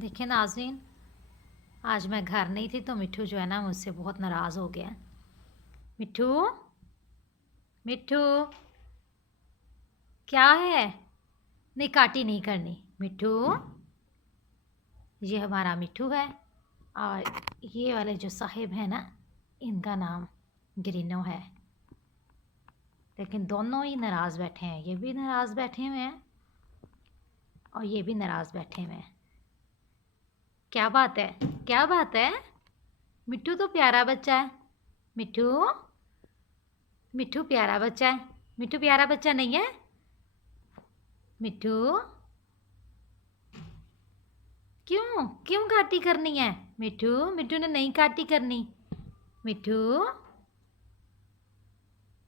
देखिए नाज़रीन, आज मैं घर नहीं थी तो मिट्ठू जो है ना मुझसे बहुत नाराज़ हो गया। मिट्ठू, मिट्ठू, क्या है? नहीं, काटी नहीं करनी। मिट्ठू, ये हमारा मिट्ठू है और ये वाले जो साहिब हैं ना, इनका नाम ग्रीनो है। लेकिन दोनों ही नाराज़ बैठे हैं, ये भी नाराज़ बैठे हुए हैं और ये भी नाराज़ बैठे हुए हैं। क्या बात है? क्या बात है? मिट्ठू तो प्यारा बच्चा है। मिट्ठू, मिट्ठू प्यारा बच्चा है। मिट्ठू प्यारा बच्चा नहीं है? मिट्ठू, क्यों क्यों काटी करनी है? मिट्ठू, मिट्ठू ने नहीं काटी करनी। मिट्ठू,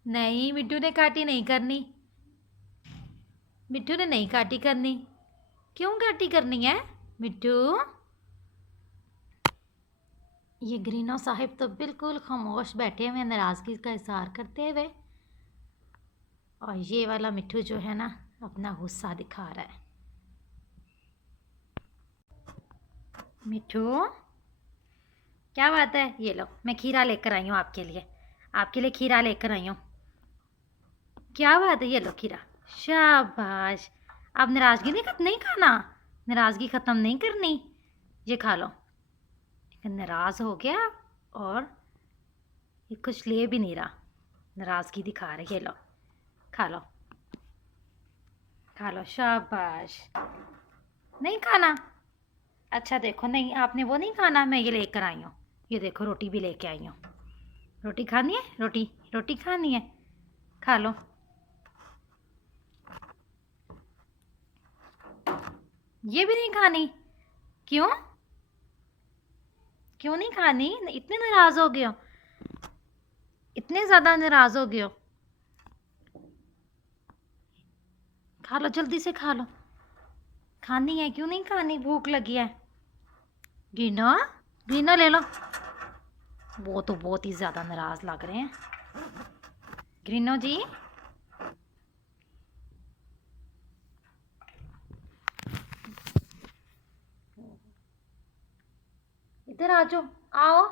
नहीं, मिट्ठू ने काटी नहीं करनी। मिट्ठू ने नहीं काटी करनी। क्यों काटी करनी है? मिट्ठू, ये ग्रीनो साहिब तो बिल्कुल खामोश बैठे हुए, नाराज़गी का इजहार करते हुए, और ये वाला मिट्ठू जो है ना अपना गुस्सा दिखा रहा है। मिट्ठू, क्या बात है? ये लो, मैं खीरा लेकर आई हूँ आपके लिए खीरा लेकर आई हूँ। क्या बात है? ये लो खीरा। शाबाश। अब नाराज़गी नहीं खाना, नाराज़गी ख़त्म नहीं करनी। ये खा लो। नाराज़ हो गया और ये कुछ ले भी नहीं रहा, नाराज़गी दिखा रहा है। ये लो, खा लो, खा लो। शाबाश। नहीं खाना? अच्छा देखो, नहीं आपने वो नहीं खाना, मैं ये लेकर आई हूँ। ये देखो, रोटी भी लेके आई हूँ। रोटी खानी है? रोटी रोटी खानी है? खा लो। ये भी नहीं खानी? क्यों? क्यों नहीं खानी? इतने नाराज़ हो गए हो? इतने ज़्यादा नाराज़ हो गए हो? खा लो, जल्दी से खा लो। खानी है? क्यों नहीं खानी? भूख लगी है। गिनो, गिनो ले लो। वो तो बहुत ही ज़्यादा नाराज़ लग रहे हैं। ग्रीनो जी, इधर आ जाओ, आओ।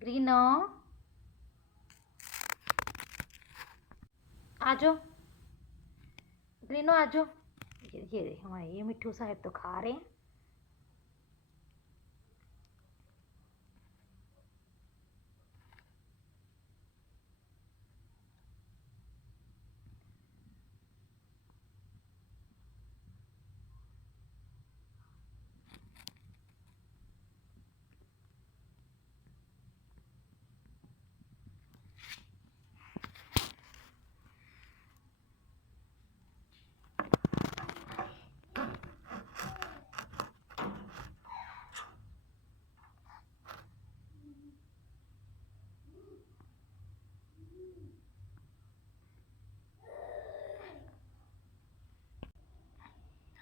ग्रीनो, आ जाओ। ग्रीनो आ जाओ। ये हमारे ये मिट्ठू साहब तो खा रहे हैं।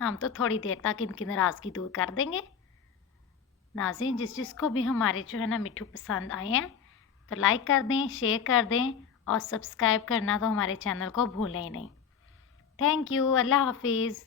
हम तो थोड़ी देर तक इनकी नाराज़गी दूर कर देंगे। नाज़रीन, जिसको भी हमारे जो है ना मिट्ठू पसंद आए हैं तो लाइक कर दें, शेयर कर दें और सब्सक्राइब करना तो हमारे चैनल को भूलें ही नहीं। Thank you. अल्लाह हाफिज़।